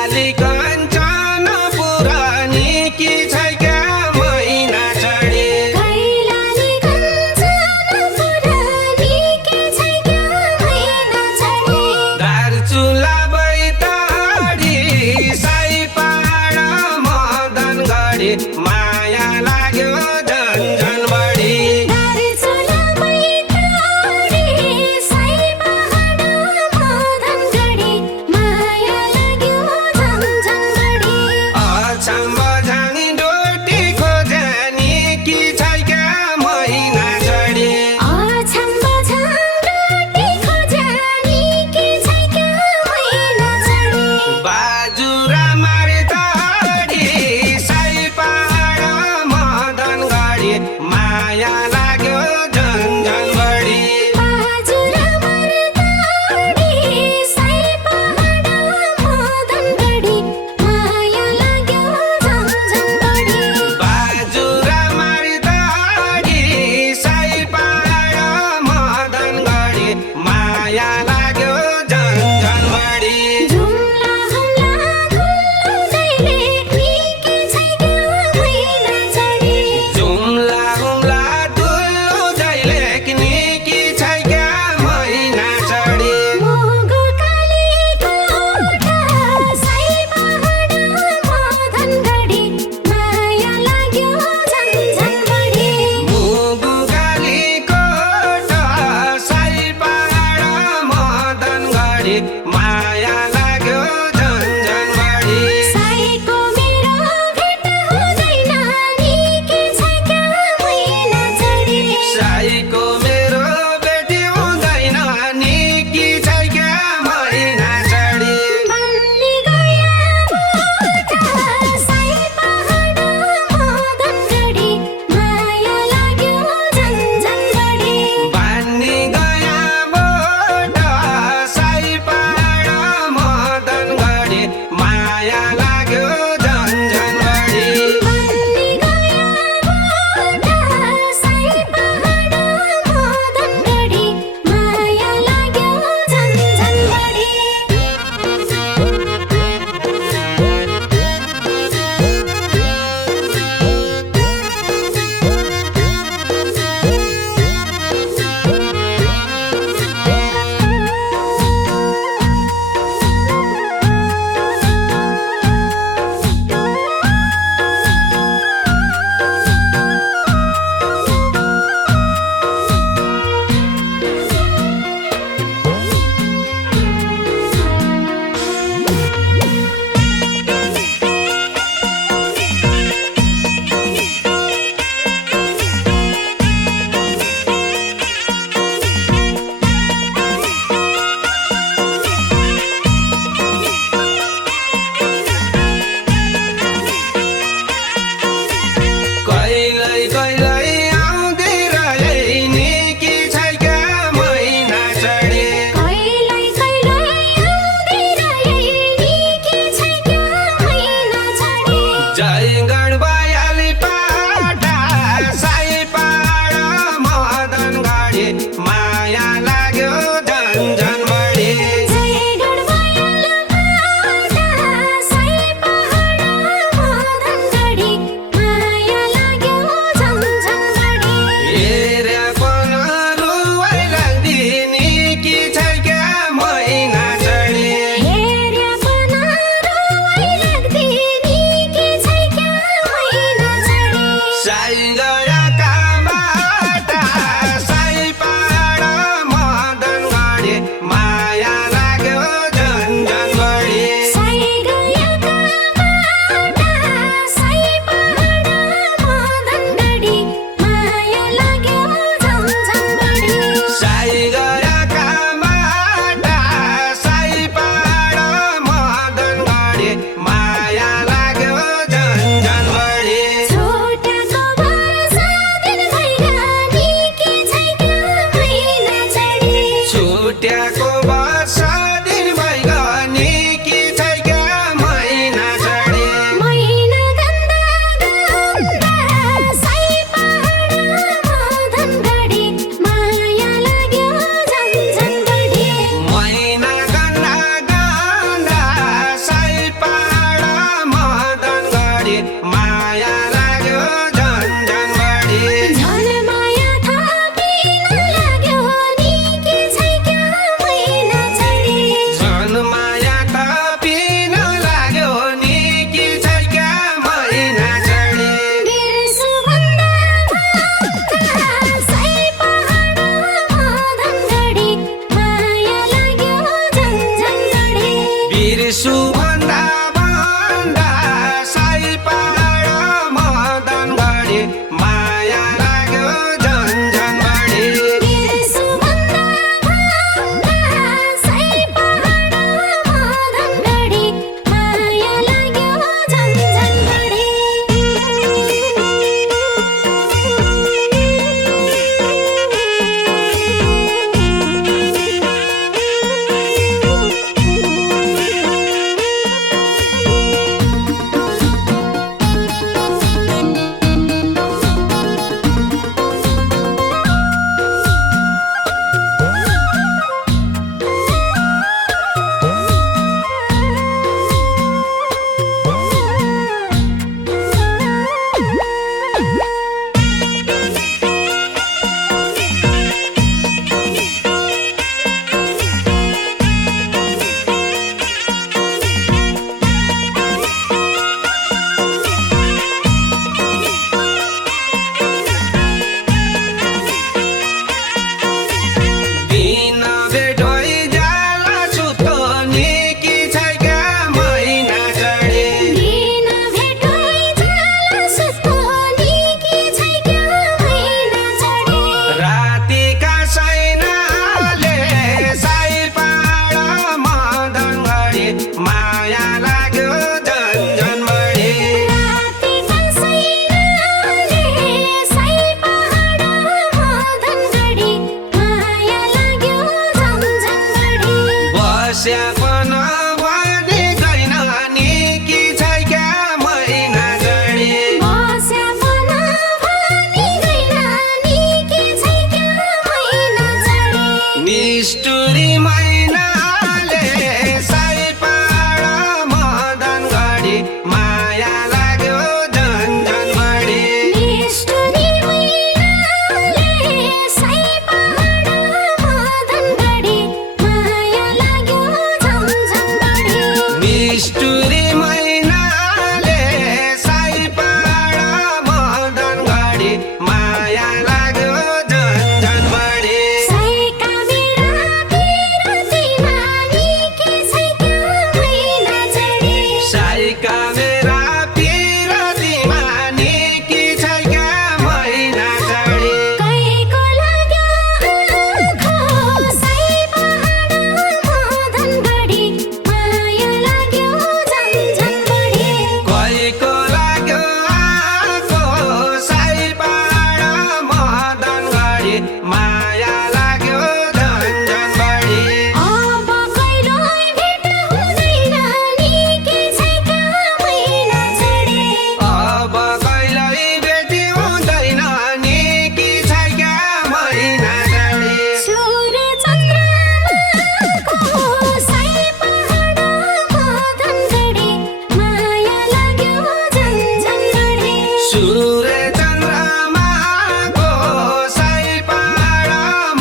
कैलाली कञ्चन पुरानी कि छै क्या मैना चढी कैलाली कञ्चन पुरानी कि छै क्या मैना चढी दार्चुला बैतडी सयपाडा मदनगढी माया लाग्यो झन्झन बढी दार्चुला बैतडी सयपाडा मदनगढी माया लाग्यो झन्झन भन्दा भन्दा साई पहाड मदनगढी माया लाग्यो झन्झन बढी बिर्सुभन्दा भन्दा साई पहाड मदनगढी माया लाग्यो झन्झन बढी दिन भेटोइ जाला सुतो निकी छैका महिना चढी दिन भेटोइ जाला सुतो निकी छैका महिना चढी रातिका सैनाले साई पहाड मदनगढी माया लाग्यो झन्झन बढी रातिका सैनाले साई पहाड मदनगढी माया लाग्यो झन्झन बढी बस्या पन भनिँदैन निकी छैका महिना चढी बस्या पन भनिँदैन निकी छैका महिना चढी निष्ठुरी मैनाले साई पहाड मदनगढी माया लाग्यो झन्झन बढी निष्ठुरी मैनाले साई पहाड मदनगढी माया लाग्यो झन्झन बढी निष्ठुरी मैनाले साई पहाड मदनगढी माया लाग्यो झन्झन बढी साईका मेरा पिरतीमा निकी छैका महिना चढी साईका मेरा पिरतीमा निकी छैका महिना चढी कैको लाग्यो आँखो साई पहाड मदनगढी माया लाग्यो झन्झन बढी कहिको लाग्यो आँखो साई पहाड मदनगढी माया लाग्यो झन्झन बढी अब कहिल्यै भेट हुँदैन निकी छैका महिना चढी अब कहिल्यै भेटी हुँदैन निकी छैका महिना चढी सूर्य चन्द्रमाको साई पहाड मदनगढी माया लाग्यो झन्झन बढी सूर्य चन्द्रमाको साई पहाड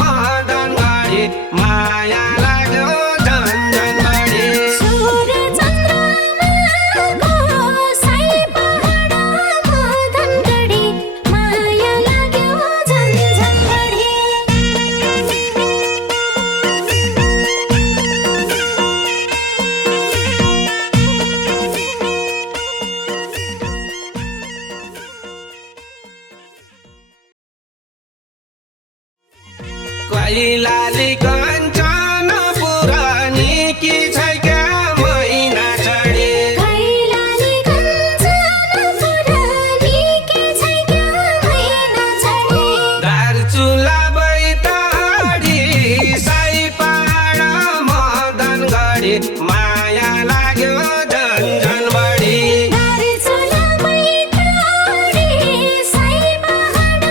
मदनगढी माया लाग्यो झन्झन बढी सूर्य चन्द्रमाको साई पहाड मदनगढी माया लाग्यो झन्झन बढी कैलाली कञ्चनपुर निकी छैका महिना चढी कैलाली कञ्चनपुर निकी छैका महिना चढी दार्चुला बैतडी साई पहाड मदनगढी माया लाग्यो झन्झन बढी दार्चुला बैतडी साई पहाड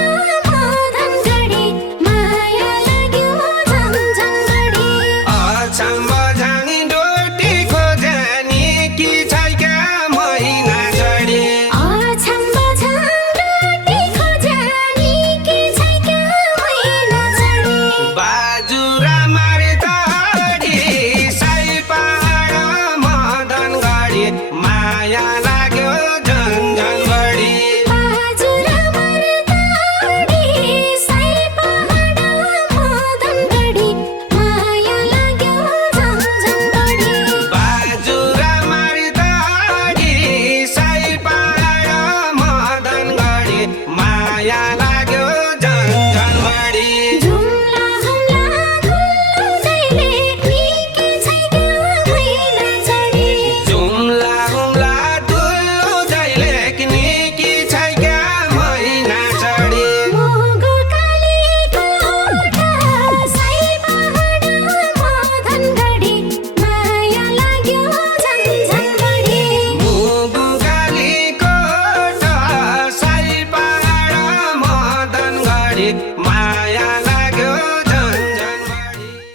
मदनगढी माया लाग्यो झन्झन बढी अछाम बझाङ डोटी खोजे निकी छैका महिना चढी अछाम बझाङ डोटी खोजे निकी छैका महिना चढी बाजुरा मार्तडी साई पहाड मदनगढी माया लाग्यो झन्झन बढी बाजुरा मर्तडी साई पहाड मदनगढी माया लाग्यो झन्झन बढी बाजुरा मार्तडी माया